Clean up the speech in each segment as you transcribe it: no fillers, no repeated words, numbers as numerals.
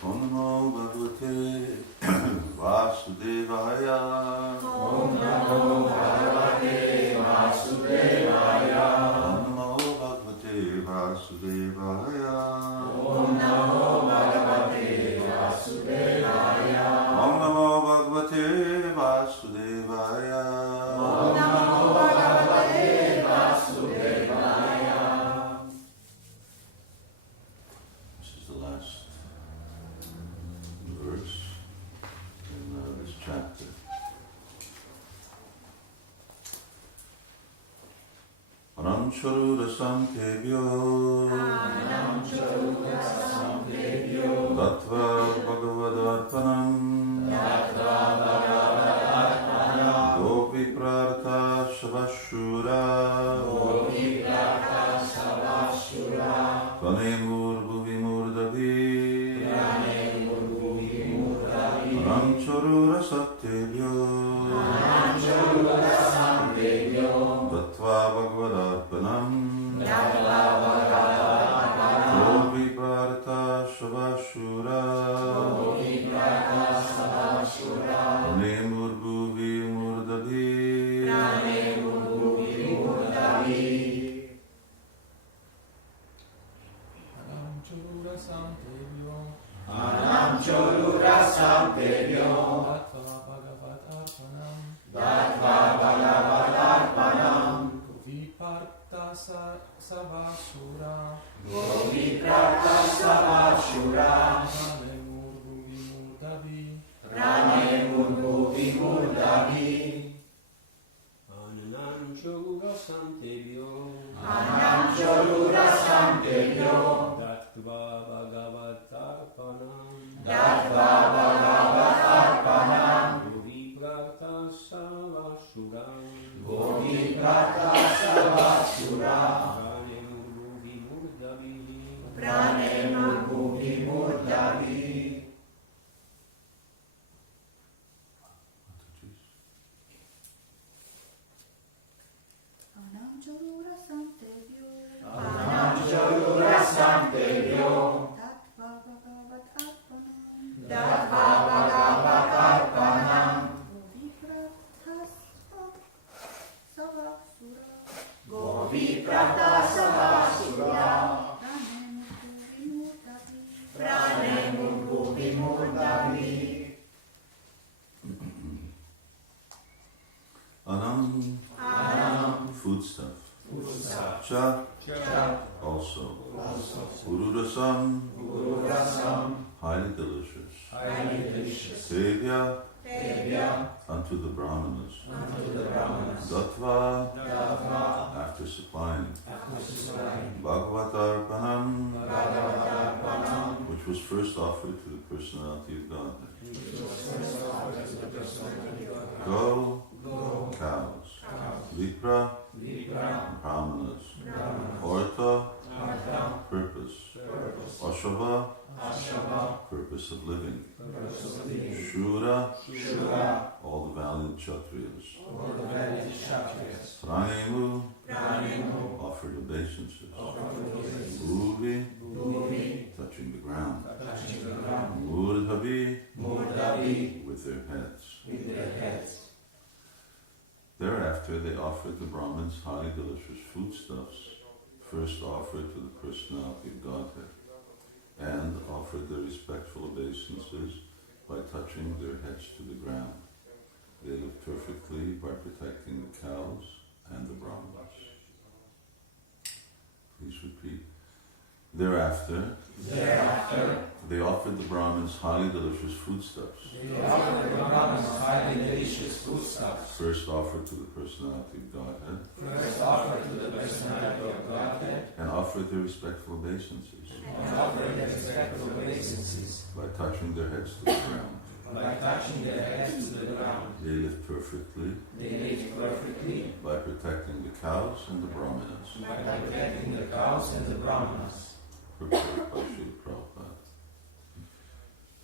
Om Namo Bhagavate Vasudevaya. Om Namo Bhagavate Vasudevaya. Om Namo Bhagavate Vasudevaya. Om Namo Bhagavate Vasudevaya. Om Namo Bhagavate Vasudevaya. Om Namo Bhagavate Vasudevaya. This is the last verse in this chapter. Anam Charura Samtebhyo Tattva Bhagavadarpanam Gopi Prartha Savashura Tanemur Bhuvi Murdavi Anam Charura Samtebhyo Tattva Bhagavadarpanam Gopi Prartha Savashura Tanemur Bhuvi Murdavi Anam Cholura Sampevyo Dattva Bhagavatarpanam Viparta Savasura Goviprata Savashura Rane Murgu Vimurdavi Anam Cholura Santebhyo Anam Cholura Sampevyo Dattva Bhagavatarpanam Dattva Bhagavatarpanam Goviprata Savasura Goviprata Savashura Prane Murgu Vimurdavi. Anam Cholura Gopi Prata Savasura Prane Murgu Vimurdavi Anam, foodstuff. Cha, also. Guru Rasam, highly delicious. Tevya, unto the Brahmanas. Datva, after supplying. Bhagavatarpanam, which was first offered to the personality of Godhead. Go, cows. Vipra, Brahmanas. Ortha, purpose. Ashava, purpose of living. Shura, all the valiant Kshatriyas. Pranemu, offered obeisances. Bhuvi, touching the ground. Murdhavi, with their heads. Thereafter, they offered the Brahmins highly delicious foodstuffs, first offered to the personality of Godhead, and offered their respectful obeisances by touching their heads to the ground. They lived perfectly by protecting the cows and the Brahmins. Please repeat. Thereafter, they offered the Brahmins highly delicious foodstuffs. First offered to the personality of Godhead. And offered their respectful obeisances. By touching their heads to the ground. They lived perfectly. By protecting the cows and the Brahmanas. Prepared by Srila Prabhupada.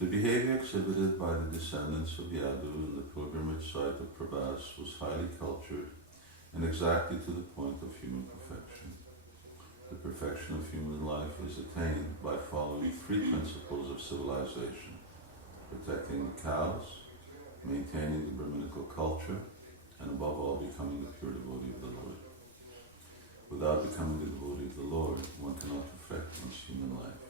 The behavior exhibited by the descendants of Yadu in the pilgrimage site of Prabhas was highly cultured and exactly to the point of human perfection. The perfection of human life is attained by following three principles of civilization: protecting the cows, maintaining the Brahminical culture, and above all becoming a pure devotee of the Lord. Without becoming a devotee of the Lord, one cannot perfect one's human life.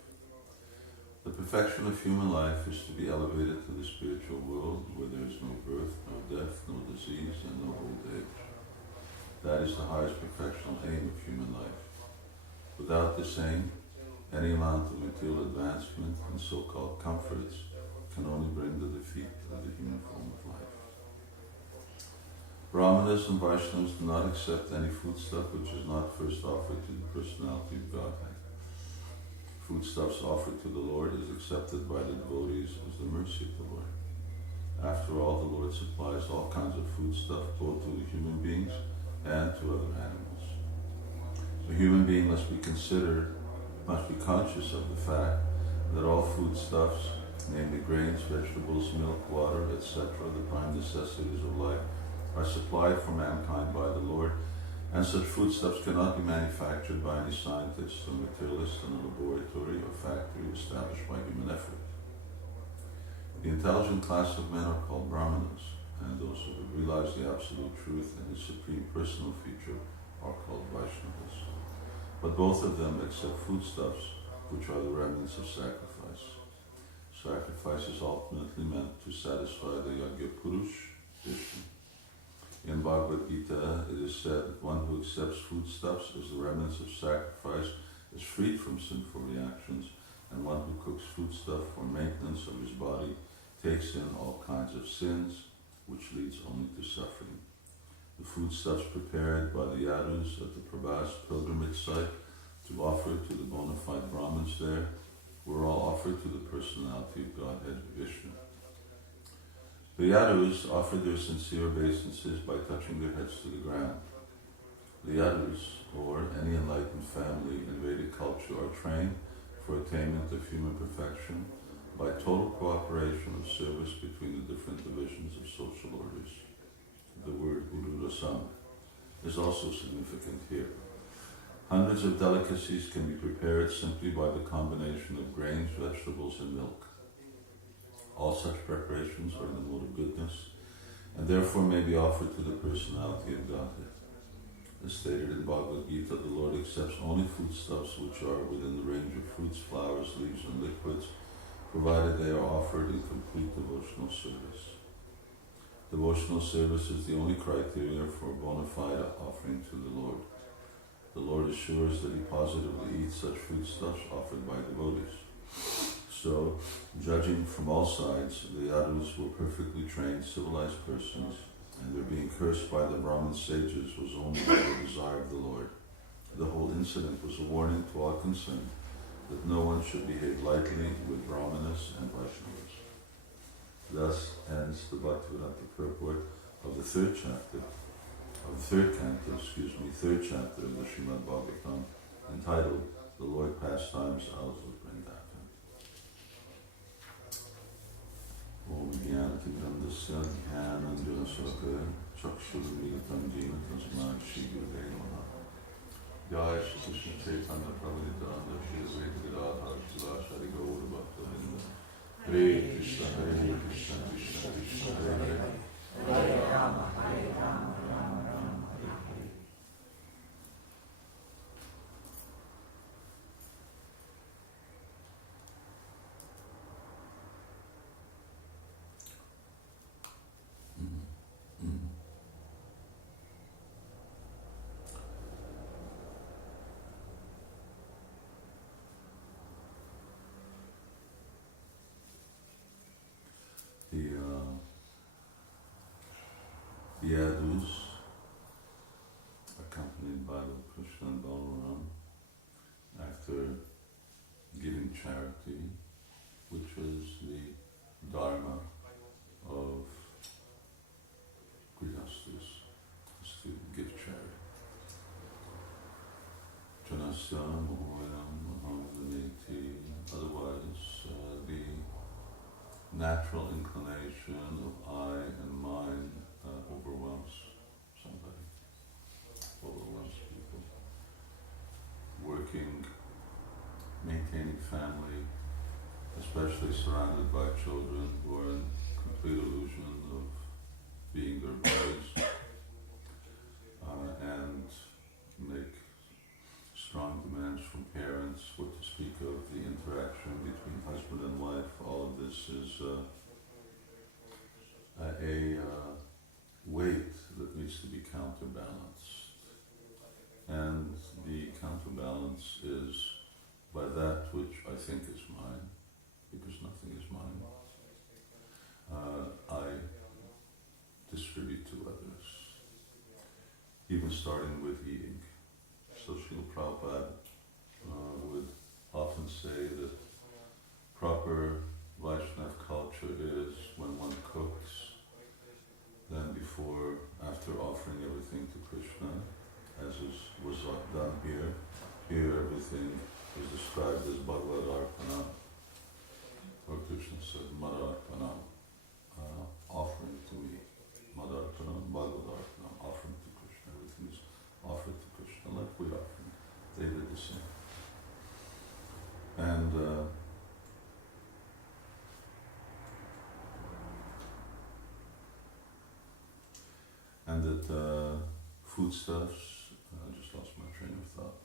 The perfection of human life is to be elevated to the spiritual world where there is no birth, no death, no disease, and no old age. That is the highest perfectional aim of human life. Without this aim, any amount of material advancement and so-called comforts can only bring the defeat of the human form of life. Brahmanas and Vaishnavas do not accept any foodstuff which is not first offered to the personality of Godhead. Foodstuffs offered to the Lord is accepted by the devotees as the mercy of the Lord. After all, the Lord supplies all kinds of foodstuff both to the human beings and to other animals. A human being must be conscious of the fact that all foodstuffs, namely grains, vegetables, milk, water, etc., the prime necessities of life, are supplied for mankind by the Lord, and such foodstuffs cannot be manufactured by any scientist or materialist in a laboratory or factory established by human effort. The intelligent class of men are called Brahmanas, and those who have realized the absolute truth and his supreme personal feature are called Vaishnavas. But both of them accept foodstuffs, which are the remnants of sacrifice. Sacrifice is ultimately meant to satisfy the Yagya Purush, Vishnu. In Bhagavad Gita, it is said that one who accepts foodstuffs as the remnants of sacrifice is freed from sinful reactions, and one who cooks foodstuff for maintenance of his body takes in all kinds of sins, which leads only to suffering. The foodstuffs prepared by the Yadus at the Prabhas pilgrimage site to offer to the bona fide Brahmins there were all offered to the personality of Godhead Vishnu. The Yadus offered their sincere obeisances by touching their heads to the ground. The Yadus, or any enlightened family in Vedic culture, are trained for attainment of human perfection by total cooperation of service between the different divisions of social orders. The word Guru Rasam is also significant here. Hundreds of delicacies can be prepared simply by the combination of grains, vegetables, and milk. All such preparations are in the mode of goodness, and therefore may be offered to the personality of Godhead. As stated in Bhagavad Gita accepts only foodstuffs which are within the range of fruits, flowers, leaves, and liquids, provided they are offered in complete devotional service. Devotional service is the only criteria for a bona fide offering to the Lord. The Lord assures that He positively eats such foodstuffs offered by devotees. So, judging from all sides, the Yadus were perfectly trained, civilized persons, and their being cursed by the Brahmin sages was only the desire of the Lord. The whole incident was a warning to all concerned that no one should behave lightly with Brahmanas and Vaishnavas. Thus ends the Bhaktivedanta purport of the third chapter of the third chapter of the Srimad Bhagavatam, entitled The Lord Pastimes Hours of Vrindavan. Om Jnanatigrandasya Jnanandjana Salakaya Chakshurvilitam Jena Tasmad Shri Gurave Namaha. Jai Shri Krishna Chaitanya Prabhu Nityananda Shri Advaita Gadadhar Shivasari Gaura Bhakta Hare Krishna Hare Krishna Krishna Krishna Hare Hare Hare Rama, Hare Rama, Rama Rama, Hare Hare. The Yadus, accompanied by Lord Krishna and Balaram, after giving charity, which was the dharma of Grihasthas, is to give charity. Janasya Mohoyam Mahamvaniti, otherwise the natural inclination of I and mine overwhelms somebody, overwhelms people. Working, maintaining family, especially surrounded by children who are in complete illusion of being their bodies, and make strong demands from parents, what to speak of the interaction between husband and wife. All of this is a weight that needs to be counterbalanced. And the counterbalance is by that which I think is mine, because nothing is mine. I distribute to others, even starting with eating. So Srila Prabhupada would often say that proper Vaishnava culture is when one cooks, then before, after offering everything to Krishna, as was done here. Here everything is described as Bhagavad Arpana, or Krishna said Madarpana, offering to me. Madarpana, Bhagavad Arpana, offering to Krishna. Everything is offered to Krishna, like we offer. They did the same. And that foodstuffs, I just lost my train of thought.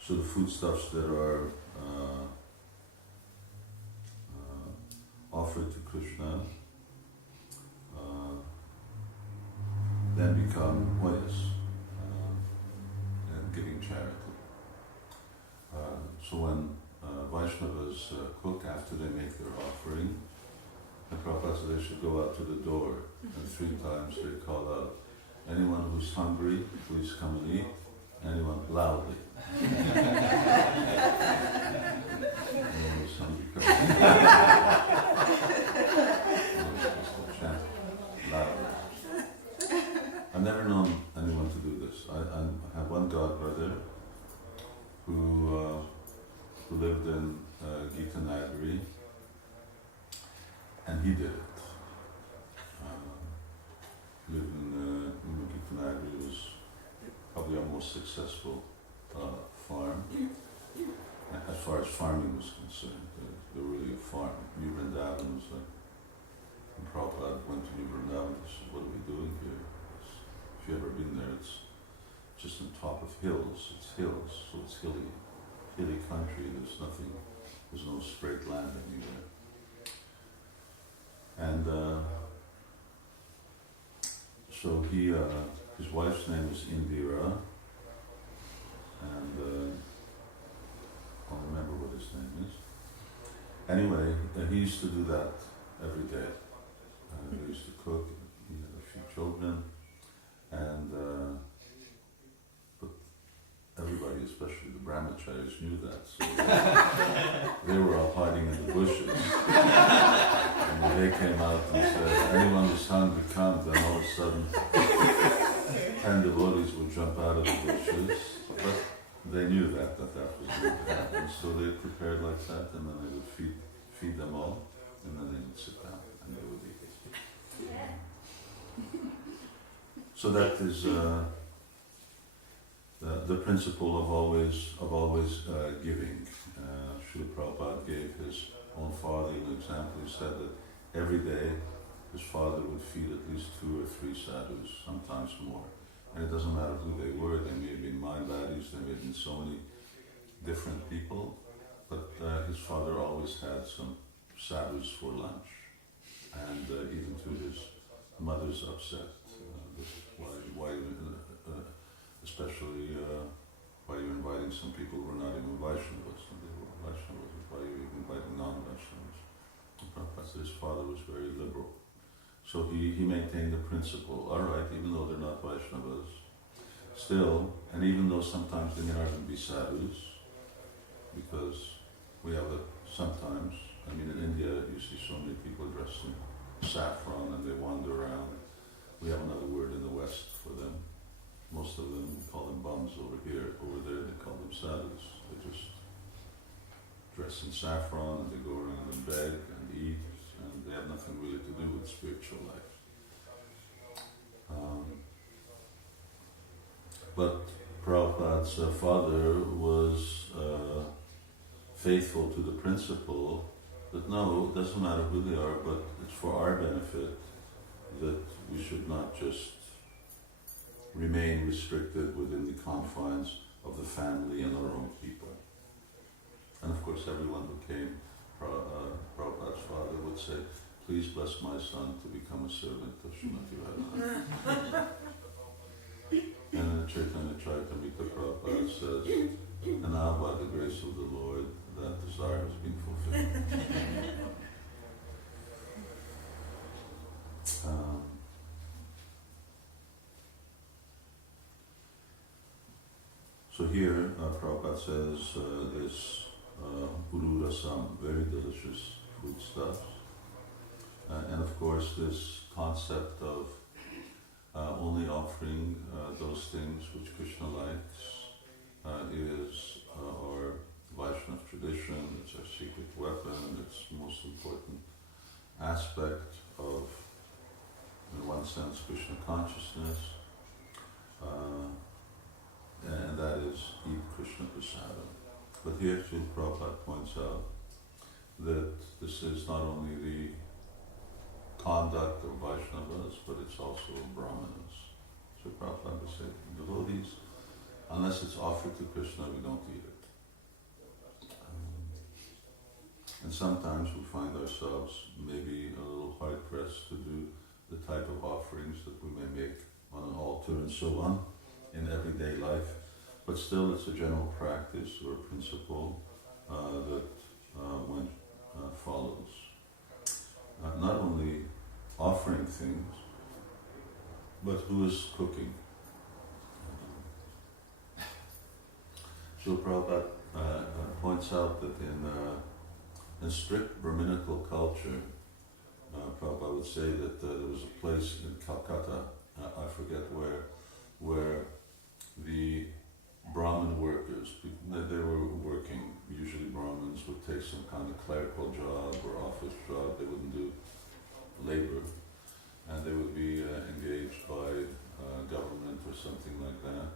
So the foodstuffs that are offered to Krishna then become pious and giving charity. So when Vaishnavas cook after they make their offering, the Prabhupada said they should go out to the door, and 3 times they call out, anyone who's hungry, please come and eat. Anyone, loudly. Anyone who's hungry, come and eat. Chant loudly. I've never known anyone to do this. I have one godbrother who lived in Gita Nagari, and he did it. Lived in Gita Nagari. It was probably our most successful farm, as far as farming was concerned. They're really a farm. New Vrindavan was like, when Prabhupada went to New Vrindavan, he said, what are we doing here? hills, so it's hilly country. There's no straight land anywhere. And so his wife's name is Indira, and I don't remember what his name is. Anyway, he used to do that every day. He used to cook. He had a few children, and but everybody, especially the brahmacharis, knew that. So they were all hiding in the bushes. And when they came out and said, "Anyone who's hungry, come," then all of a sudden 10 devotees would jump out of the bushes. But they knew that was going to happen, so they prepared like that, and then they would feed them all, and then they would sit down and they would eat. So that is the principle of always giving. Srila Prabhupada gave his own father an example. He said that every day his father would feed at least 2 or 3 sadhus, sometimes more. And it doesn't matter who they were. They may have been mindbodies, they may have been so many different people, but his father always had some sadhus for lunch. And even to his mother's upset, why especially why you're inviting some people who are not even Vaishnavas, and they were Vaishnavas, why you're even inviting non-Vaishnavas. Prabhupada said his father was very liberal. So he maintained the principle, alright, even though they're not Vaishnavas, still, and even though sometimes they may not even be sadhus, because we have sometimes, I mean in India you see so many people dressed in saffron and they wander around. We have another word in the West for them. Most of them, we call them bums over here. Over there they call them sadhus. They just dress in saffron and they go around and beg and eat, and they have nothing really to do with spiritual life. But Prabhupada's father was faithful to the principle that no, it doesn't matter who they are, but it's for our benefit that we should not just remain restricted within the confines of the family and our own people. And of course everyone who came, Prabhupada's father would say, "Please bless my son to become a servant of Srimati Radharani." And in Chaitanya Charitamrita, Prabhupada says, "And now by the grace of the Lord, that desire has been fulfilled." So here, Prabhupada says this Uru Rasam, very delicious foodstuffs. And of course this concept of only offering those things which Krishna likes is our Vaishnava tradition. It's our secret weapon. It's the most important aspect of, in one sense, Krishna consciousness. And that is eat Krishna Prasada. But here Srila Prabhupada points out that this is not only the conduct of Vaishnavas, but it's also of Brahmanas. So Prabhupada would say, devotees, unless it's offered to Krishna, we don't eat it. And sometimes we find ourselves maybe a little hard-pressed to do the type of offerings that we may make on an altar and so on in everyday life, but still it's a general practice or principle that one follows. Not only offering things, but who is cooking. So Prabhupada points out that in strict Brahminical culture, Prabhupada would say that there was a place in Calcutta, I forget where the Brahmin workers, they were working, usually Brahmins would take some kind of clerical job or office job, they wouldn't do labor, and they would be engaged by government or something like that.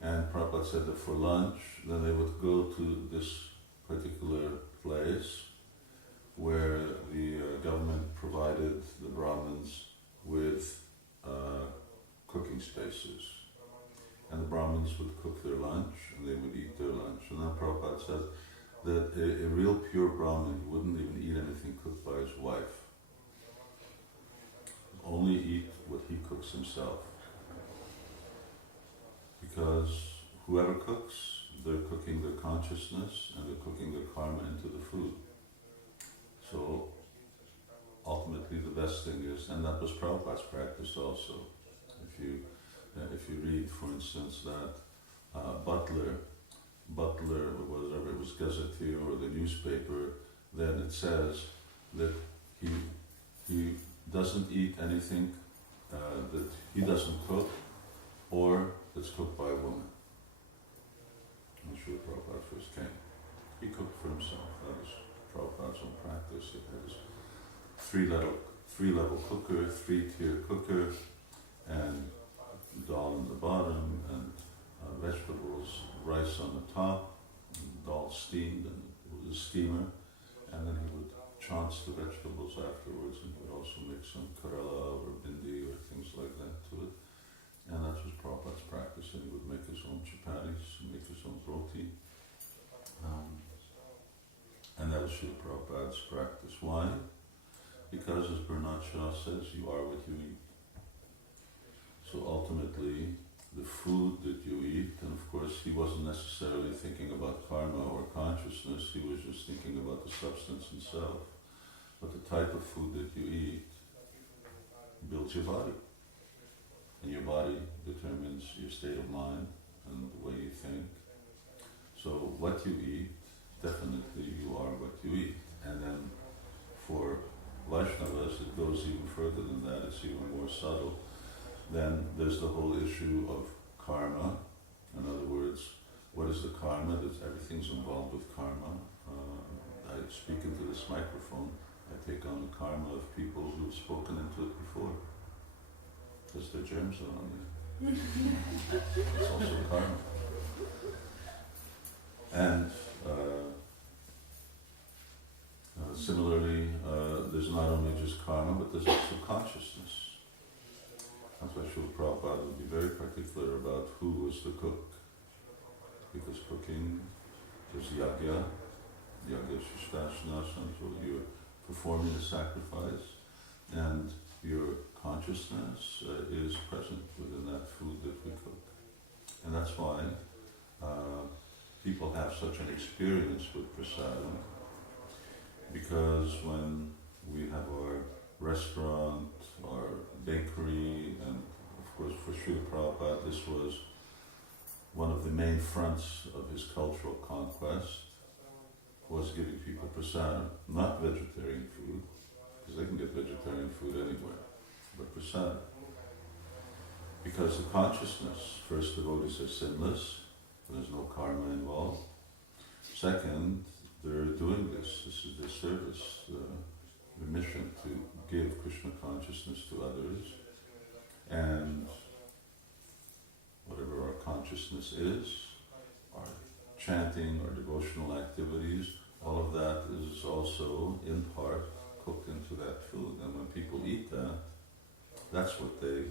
And Prabhupada said that for lunch, then they would go to this particular place where the government provided the Brahmins with cooking spaces. And the Brahmins would cook their lunch and they would eat their lunch. And then Prabhupada said that a real pure Brahmin wouldn't even eat anything cooked by his wife. Only eat what he cooks himself. Because whoever cooks, they're cooking their consciousness and they're cooking their karma into the food. So ultimately the best thing is, and that was Prabhupada's practice also. If you read, for instance, that Butler, or whatever it was, Gazetteer or the newspaper, then it says that he doesn't eat anything that he doesn't cook or that's cooked by a woman. I'm sure Prabhupada first came. He cooked for himself. That was Prabhupada's own practice. He had his three-level cooker, three-tier cooker, and dal on the bottom, and vegetables, rice on the top, and dal steamed, and it was a steamer, and then he would chaunce the vegetables afterwards, and he would also mix some karela or bindi or things like that to it. And that was Prabhupada's practice, and he would make his own chapatis, make his own roti. And that was Srila Prabhupada's practice. Why? Because, as Bernard Shaw says, you are what you eat. So ultimately, the food that you eat, and of course he wasn't necessarily thinking about karma or consciousness, he was just thinking about the substance itself. But the type of food that you eat builds your body. And your body determines your state of mind and the way you think. So what you eat, definitely you are what you eat. And then for Vaishnavas, it goes even further than that, it's even more subtle. Then there's the whole issue of karma. In other words, what is the karma? Everything's involved with karma. I speak into this microphone, I take on the karma of people who've spoken into it before. Because their germs are on there. It's also karma. And similarly, there's not only just karma, but there's also consciousness. That's why Srila Prabhupada would be very particular about who was the cook. Because cooking is yagya shishtashna, so you're performing a sacrifice, and your consciousness is present within that food that we cook. And that's why people have such an experience with prasadam, because when we have our restaurant, our bakery, and of course for Srila Prabhupada this was one of the main fronts of his cultural conquest, was giving people prasadam, not vegetarian food, because they can get vegetarian food anywhere, but prasadam. Because the consciousness, first, devotees are sinless, there's no karma involved. Second, they're doing this is their service, the mission to give Krishna consciousness to others, and whatever our consciousness is, our chanting, our devotional activities, all of that is also in part cooked into that food. And when people eat that, that's what they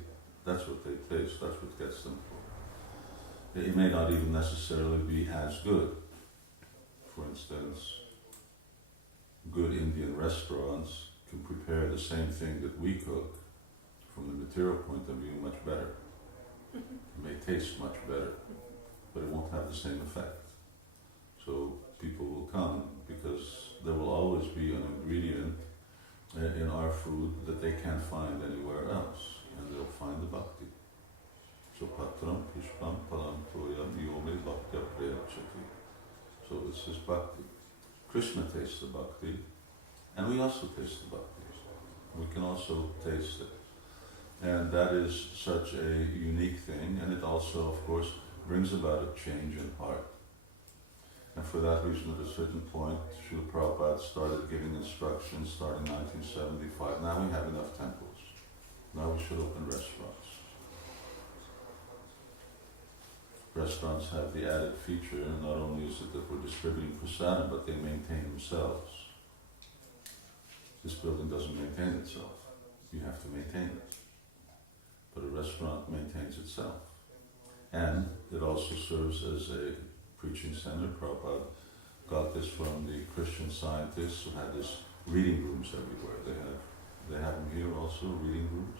taste, that's what gets them full. It may not even necessarily be as good. For instance, good Indian restaurants can prepare the same thing that we cook from the material point of view much better. It may taste much better, but it won't have the same effect. So people will come because there will always be an ingredient in our food that they can't find anywhere else, and they'll find the bhakti. So patram pushpam palam toyam yome bhaktya prayachati. So it's his bhakti. Krishna tastes the bhakti, and we also taste the bhakti. We can also taste it. And that is such a unique thing, and it also, of course, brings about a change in heart. And for that reason, at a certain point, Srila Prabhupada started giving instructions starting 1975. Now we have enough temples. Now we should open restaurants. Restaurants have the added feature, and not only is it that we're distributing prasadam, but they maintain themselves. This building doesn't maintain itself. You have to maintain it. But a restaurant maintains itself. And it also serves as a preaching center. Prabhupada got this from the Christian scientists who had this reading rooms everywhere. They have them here also, reading rooms.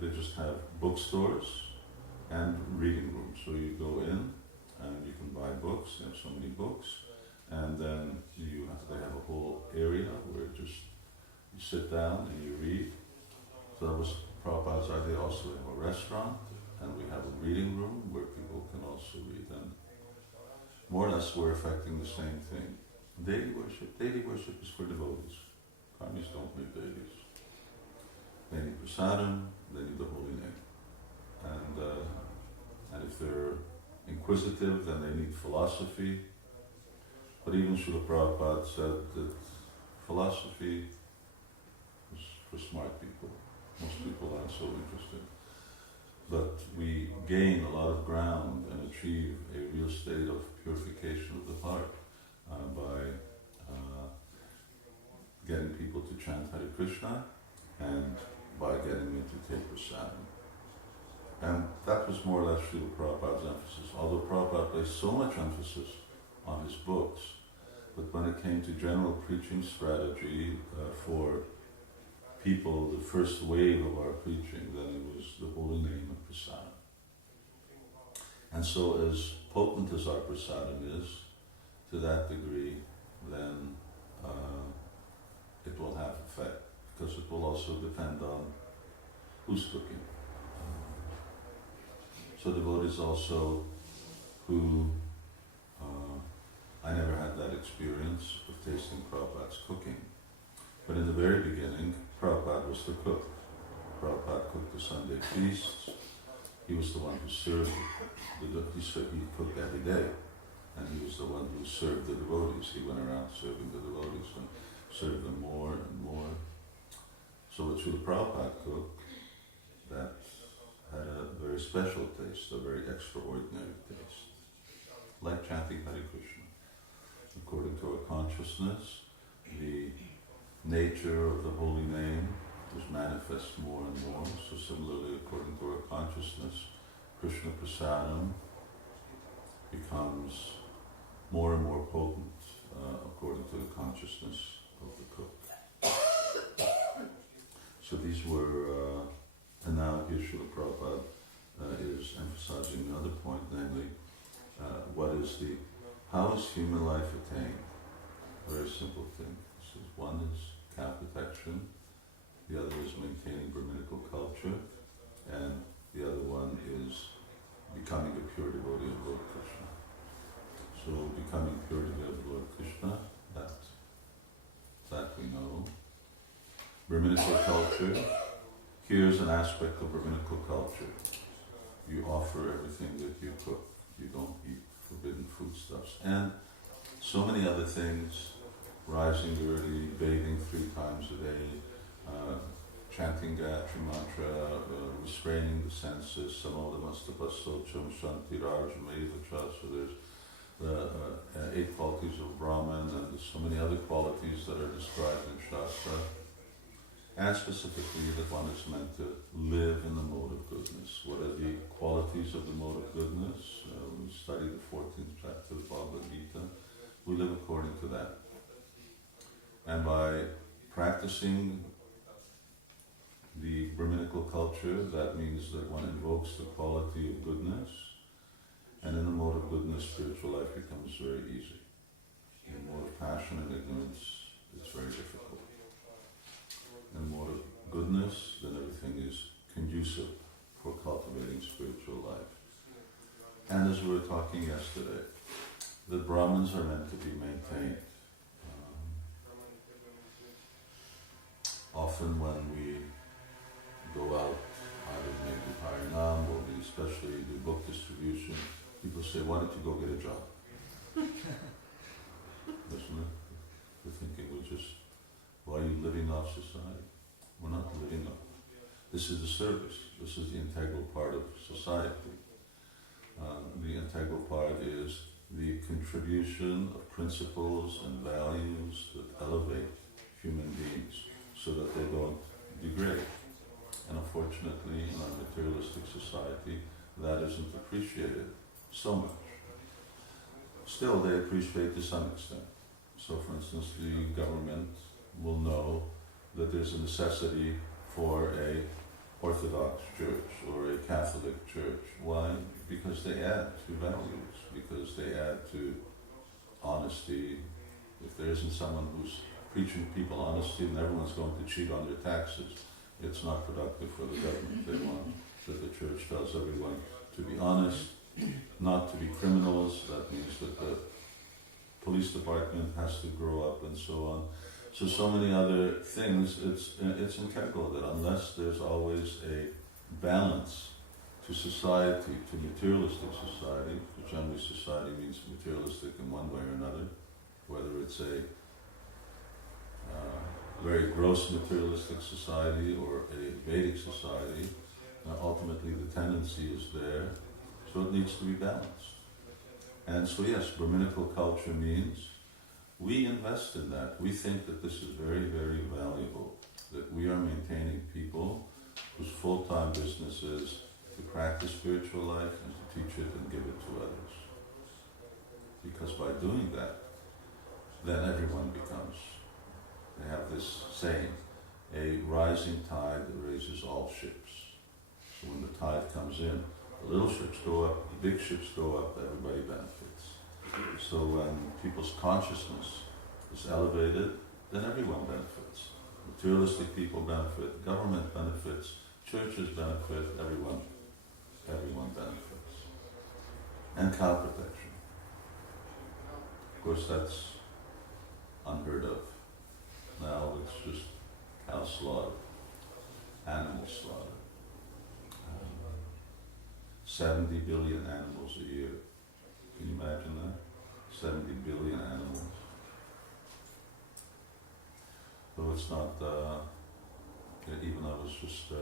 They just have bookstores and reading rooms. So you go in and you can buy books. They have so many books. And then they have a whole area where you sit down and you read. So that was Prabhupada's idea. Also we have a restaurant and we have a reading room where people can also read. And more or less we're affecting the same thing. Daily worship is for devotees. Karmis don't make dailies. They need prasadam, they need the holy name. And if they're inquisitive, then they need philosophy. But even Srila Prabhupada said that philosophy is for smart people. Most people aren't so interested. But we gain a lot of ground and achieve a real state of purification of the heart by getting people to chant Hare Krishna and by getting them to take prasadam. And that was more or less Srila Prabhupada's emphasis. Although Prabhupada placed so much emphasis on his books, but when it came to general preaching strategy for people, the first wave of our preaching, then it was the holy name of prasadam. And so as potent as our prasadam is, to that degree, then it will have effect, because it will also depend on who's cooking. So devotees also who, I never had that experience of tasting Prabhupada's cooking, but in the very beginning, Prabhupada was the cook. Prabhupada cooked the Sunday feasts. He was the one who served. He cooked every day, and he was the one who served the devotees. He went around serving the devotees and served them more and more. So what Srila Prabhupada cooked, that had a very special taste, a very extraordinary taste, like chanting Hare Krishna. According to our consciousness, the nature of the holy name was manifest more and more. So similarly, according to our consciousness, Krishna Prasadam becomes more and more potent according to the consciousness of the cook. So these were, and now here Srila Prabhupada is emphasizing another point, namely, how is human life attained? Very simple thing. One is cow protection, the other is maintaining Brahminical culture, and the other one is becoming a pure devotee of Lord Krishna. So becoming pure devotee of Lord Krishna, that we know. Brahminical culture, here's an aspect of Brahminical culture. You offer everything that you cook. You don't eat forbidden foodstuffs. And so many other things, rising early, bathing 3 times a day, chanting Gayatri Mantra, restraining the senses, Samodamastapasocham Shantirarjamayivacha. So there's the 8 qualities of Brahman, and there's so many other qualities that are described in Shastra. And specifically that one is meant to live in the mode of goodness. What are the qualities of the mode of goodness? We study the 14th chapter of the Bhagavad Gita. We live according to that. And by practicing the Brahminical culture, that means that one invokes the quality of goodness, and in the mode of goodness, spiritual life becomes very easy. In the mode of passion and ignorance, it's very difficult. In the mode of goodness, then everything is conducive for cultivating spiritual life. And as we were talking yesterday, the Brahmins are meant to be maintained. Often when we go out, either maybe Harinam or we especially do book distribution, people say, why don't you go get a job? Isn't it? We're thinking why are you living off society? We're not living off. This is the service. This is the integral part of society. The integral part is the contribution of principles and values that elevate human beings so that they don't degrade. And unfortunately, in our materialistic society, that isn't appreciated so much. Still, they appreciate to some extent. So, for instance, the government will know that there's a necessity for a Orthodox church or a Catholic church. Why? Because they add to values, because they add to honesty. If there isn't someone who's preaching people honesty, then everyone's going to cheat on their taxes. It's not productive for the government. They want that the church tells everyone to be honest, not to be criminals. That means that the police department has to grow up and so on. So many other things. It's integral that unless there's always a balance to society, to materialistic society, which generally society means materialistic in one way or another, whether it's a very gross materialistic society or a Vedic society, ultimately the tendency is there, so it needs to be balanced. And so yes, Brahminical culture means we invest in that. We think that this is very, very valuable, that we are maintaining people whose full-time business is to practice spiritual life and to teach it and give it to others. Because by doing that, then everyone becomes, they have this saying, a rising tide raises all ships. So when the tide comes in, the little ships go up, the big ships go up, everybody benefits. So when people's consciousness is elevated, then everyone benefits. Materialistic people benefit, government benefits, churches benefit, everyone benefits. And cow protection. Of course, that's unheard of. Now it's just cow slaughter, animal slaughter. 70 billion animals a year. Can you imagine that? 70 billion animals. Though it's not, even I was just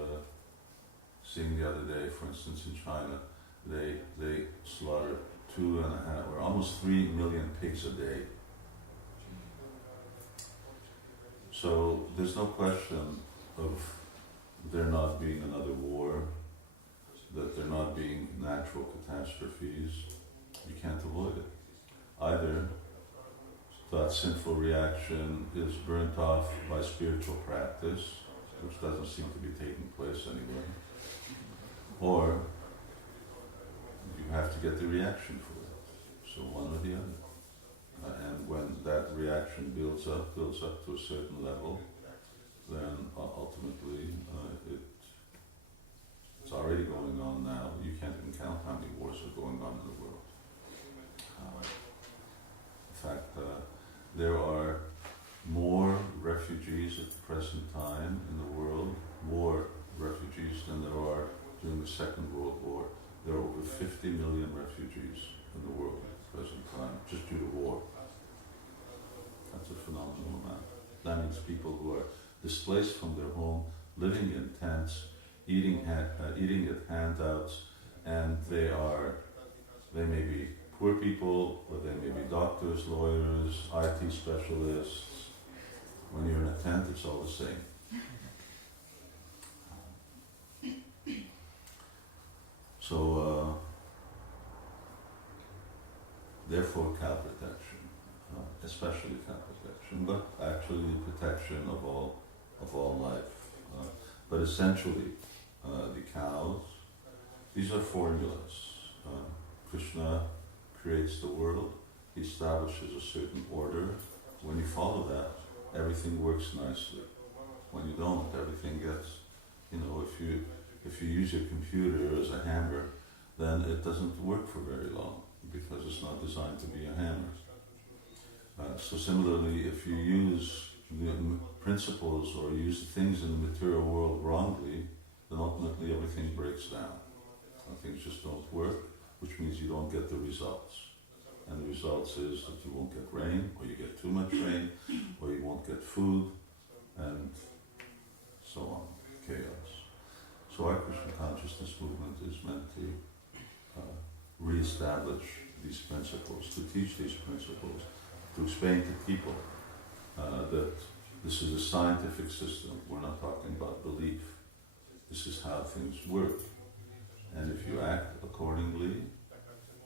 seeing the other day, for instance, in China, they slaughter 2.5 or almost 3 million pigs a day. So there's no question of there not being another war, that there not being natural catastrophes. You can't avoid it. Either that sinful reaction is burnt off by spiritual practice, which doesn't seem to be taking place anyway, or you have to get the reaction for it. So one or the other. And when that reaction builds up to a certain level, then ultimately it's already going on now. You can't even count how many wars are going on in the world. In fact, there are more refugees at the present time in the world, war refugees, than there are during the Second World War. There are over 50 million refugees in the world at the present time, just due to war. That's a phenomenal amount. That means people who are displaced from their home, living in tents, eating at handouts, and they may be poor people, or they may be doctors, lawyers, IT specialists. When you're in a tent, it's all the same. So, therefore cow protection, especially cow protection, but actually the protection of all life. But essentially, the cows, these are formulas. Krishna creates the world, he establishes a certain order. When you follow that, everything works nicely. When you don't, everything gets, if you use your computer as a hammer, then it doesn't work for very long because it's not designed to be a hammer. So similarly, if you use the principles or use things in the material world wrongly, then ultimately everything breaks down. Things just don't work, which means you don't get the results. And the results is that you won't get rain, or you get too much rain, or you won't get food, and so on, chaos. So our Krishna consciousness movement is meant to re-establish these principles, to teach these principles, to explain to people that this is a scientific system. We're not talking about belief. This is how things work. And if you act accordingly,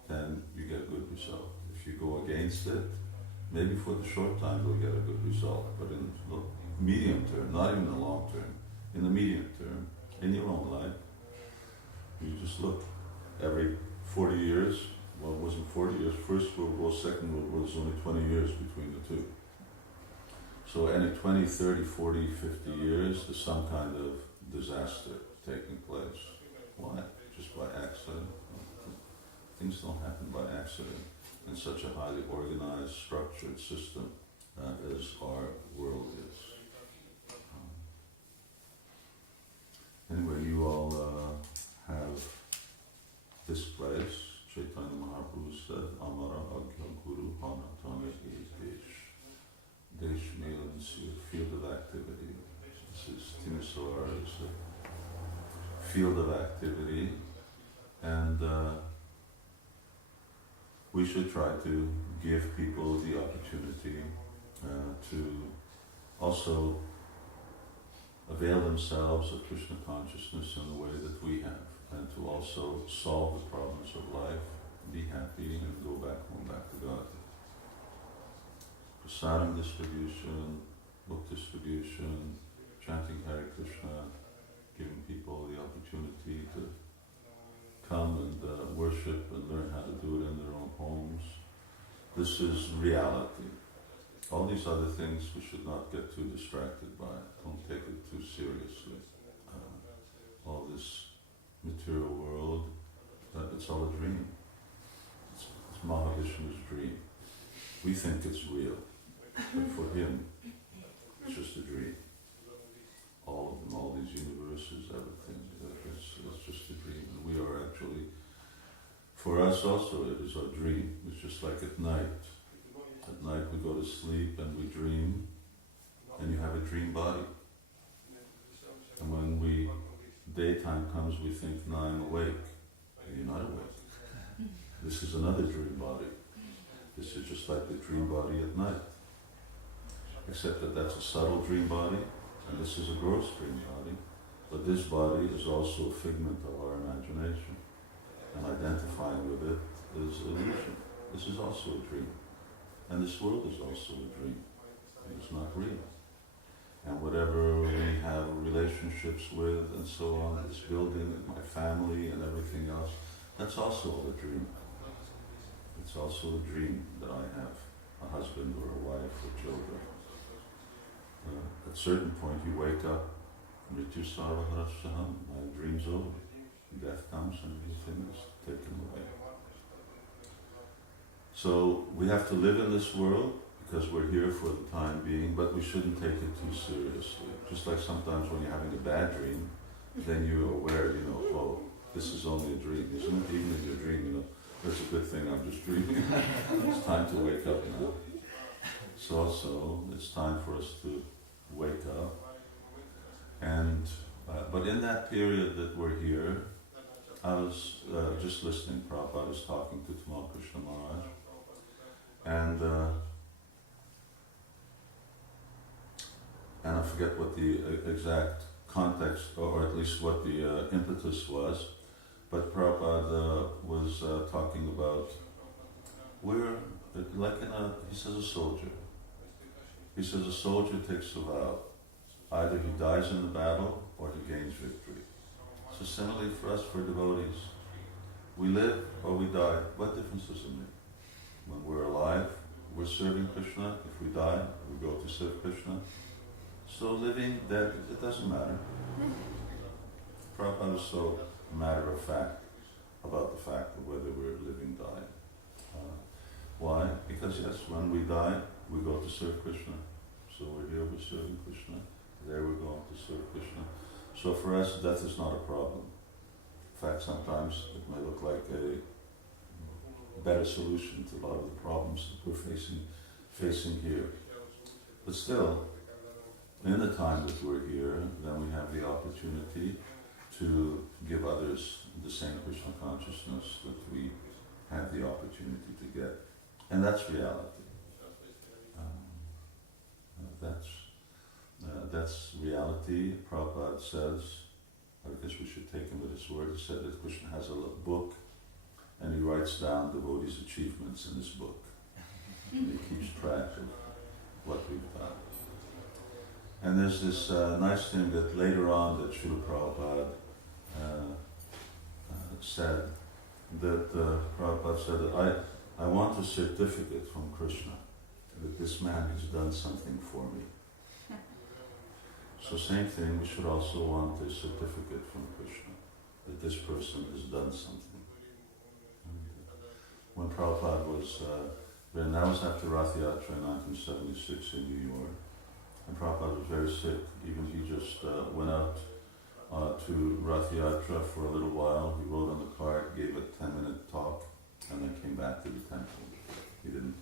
then you get a good result. If you go against it, maybe for the short time you'll get a good result, but in the medium term, not even the long term, in the medium term, in your own life, you just look, every 40 years, well it wasn't 40 years, First World War, Second World War, there's only 20 years between the two. So any 20, 30, 40, 50 years, there's some kind of disaster taking place. Why? Just by accident? Things don't happen by accident in such a highly organized, structured system as our world is. Anyway, you all have this place. Chaitanya Mahaprabhu said, Amara Agya Guru Anatane Desh. Desh means field of activity. This is Timisoara, it's a field of activity, and we should try to give people the opportunity to also avail themselves of Krishna consciousness in the way that we have, and to also solve the problems of life, be happy, and go back home, back to God. Prasadam distribution, book distribution, chanting Hare Krishna, giving people the opportunity to come and worship and learn how to do it in their own homes. This is reality. All these other things we should not get too distracted by. Don't take it too seriously. All this material world, it's all a dream. It's Mahavishnu's dream. We think it's real, but for him, it's just a dream. All of them, all these universes, everything, it's just a dream. And we are actually, for us also, it is our dream. It's just like at night. At night we go to sleep and we dream, and you have a dream body. And when daytime comes, we, think, now I'm awake. And you're not awake. This is another dream body. This is just like the dream body at night. Except that that's a subtle dream body, and this is a gross dream body. But this body is also a figment of our imagination. And identifying with it is illusion. This is also a dream. And this world is also a dream. It's not real. And whatever we have relationships with and so on, this building and my family and everything else, that's also a dream. It's also a dream that I have a husband or a wife or children. At a certain point you wake up, Mrityusara Harashaham, my dream's over. Death comes and everything is taken away. So we have to live in this world because we're here for the time being, but we shouldn't take it too seriously. Just like sometimes when you're having a bad dream, then you're aware, oh, this is only a dream, isn't it? Even in your dream, that's a good thing, I'm just dreaming. It's time to wake up now. So also, it's time for us to wake up. And but in that period that we're here, I was just listening. Prabhupada was talking to Tamal Krishna Maharaj, and I forget what the exact context, or at least what the impetus was, but Prabhupada was talking about, we're like he says a soldier. He says a soldier takes a vow. Either he dies in the battle or he gains victory. So similarly for us, for devotees, we live or we die, what difference does it make? When we're alive, we're serving Krishna. If we die, we go to serve Krishna. So living, dead, it doesn't matter. Prabhupada is so matter of fact about the fact of whether we're living, dying. Why? Because yes, when we die, we go to serve Krishna. So we're here, we're serving Krishna. There we're going to serve Krishna. So for us, death is not a problem. In fact, sometimes it may look like a better solution to a lot of the problems that we're facing here. But still, in the time that we're here, then we have the opportunity to give others the same Krishna consciousness that we have the opportunity to get. And that's reality. That's reality. Prabhupada says I guess we should take him at his word. He said that Krishna has a book and he writes down devotees' achievements in this book. And he keeps track of what we've done. And there's this nice thing that later on that Srila Prabhupada said, that Prabhupada said that I want a certificate from Krishna that this man has done something for me. So same thing, we should also want a certificate from Krishna that this person has done something. When Prabhupada was, when that was after Rath Yatra in 1976 in New York, and Prabhupada was very sick. Even he just went out to Rath Yatra for a little while. He rode on the cart, gave a 10-minute talk, and then came back to the temple. He didn't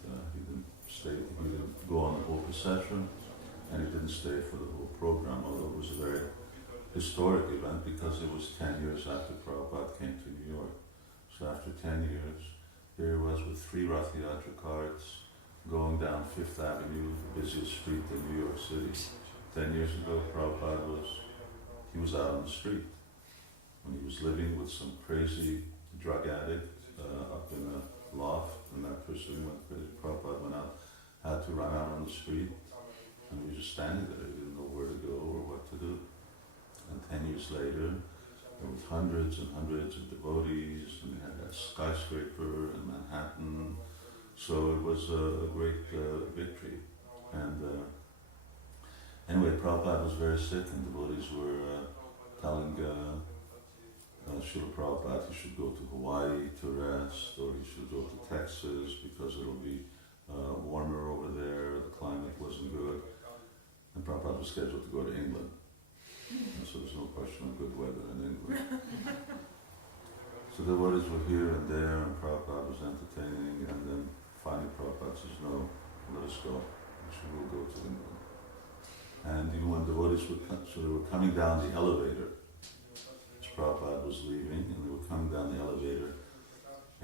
stay. He didn't go on the whole procession, and he didn't stay for the whole program. Although it was a very historic event because it was 10 years after Prabhupada came to New York. So after 10 years, here he was with 3 Rath Yatra carts going down Fifth Avenue, the busiest street in New York City. 10 years ago, Prabhupada was out on the street when he was living with some crazy drug addict up in a loft, and that person went crazy. Prabhupada went out, had to run out on the street, and he was just standing there. He didn't know where to go or what to do. And 10 years later, there was hundreds and hundreds of devotees, and they had that skyscraper in Manhattan. So it was a great victory. And anyway, Prabhupada was very sick, and devotees were telling Srila Prabhupada he should go to Hawaii to rest, or he should go to Texas because it'll be warmer over there, the climate wasn't good. And Prabhupada was scheduled to go to England. And so there's no question of good weather in England. So the devotees were here and there, and Prabhupada was entertaining, and then finally Prabhupada says, no, let us go. We'll go to England. And even when devotees would come, so they were coming down the elevator, as Prabhupada was leaving, and they were coming down the elevator,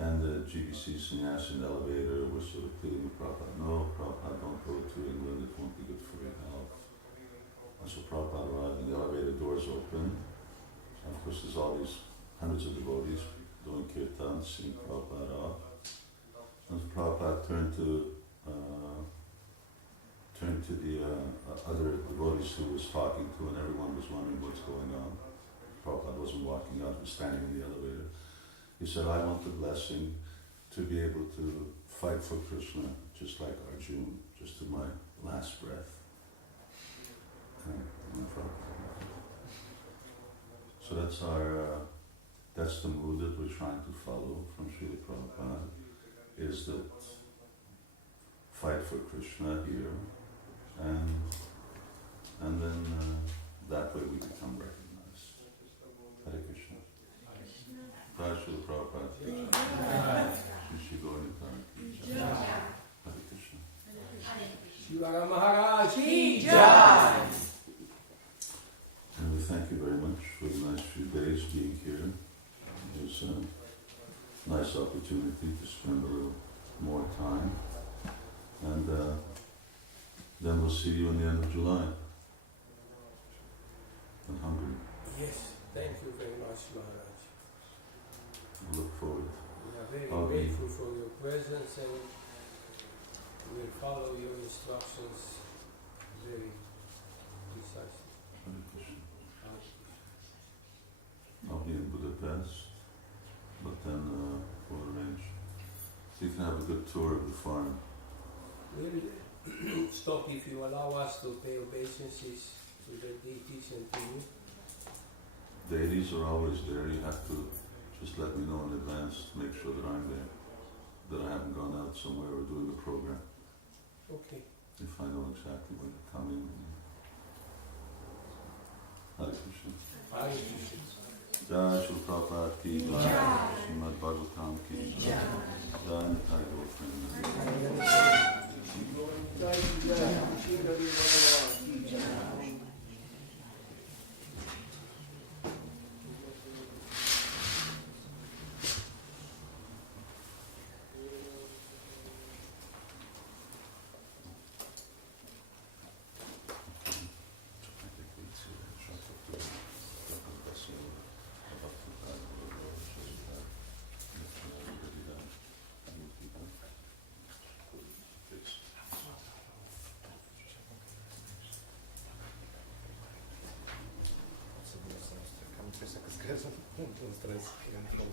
and the GBC sannyasi in the elevator was sort of pleading with Prabhupada, no, Prabhupada, don't go to England, it won't be good for your health. And so Prabhupada arrived, and the elevator doors opened, and of course there's all these hundreds of devotees doing kirtan, seeing Prabhupada off. And Prabhupada turned to the other devotees who was talking to, and everyone was wondering what's going on. Prabhupada wasn't walking out, he was standing in the elevator. He said, I want the blessing to be able to fight for Krishna, just like Arjuna, just to my last breath. So that's the mood that we're trying to follow from Srila Prabhupada, is that fight for Krishna here, and then that way we become recognized. Hare Krishna. Jai Srila Prabhupada. Shri Gauranga. Hare Krishna. Sivarama Maharaj ki Jai. Jai. And we thank you very much for the nice few days being here. It was a nice opportunity to spend a little more time. And then we'll see you in the end of July in Hungary. Yes, thank you very much, Maharaj. We look forward. We are very Okay. grateful for your presence, and we will follow your instructions very precisely. Hare Krishna. I'll be in Budapest, but then we'll arrange. So you can have a good tour of the farm. We'll stop if you allow us to pay obeisances to the deities and to you. Deities are always there. You have to just let me know in advance to make sure that I'm there, that I haven't gone out somewhere or doing a program. Okay. If I know exactly when you're coming. Hare Krishna. Hare Krishna. Jai Srila Prabhupada ki Jai. Srimad Bhagavatam ki Jai. Jai Nitai Gaur Prema. un stress from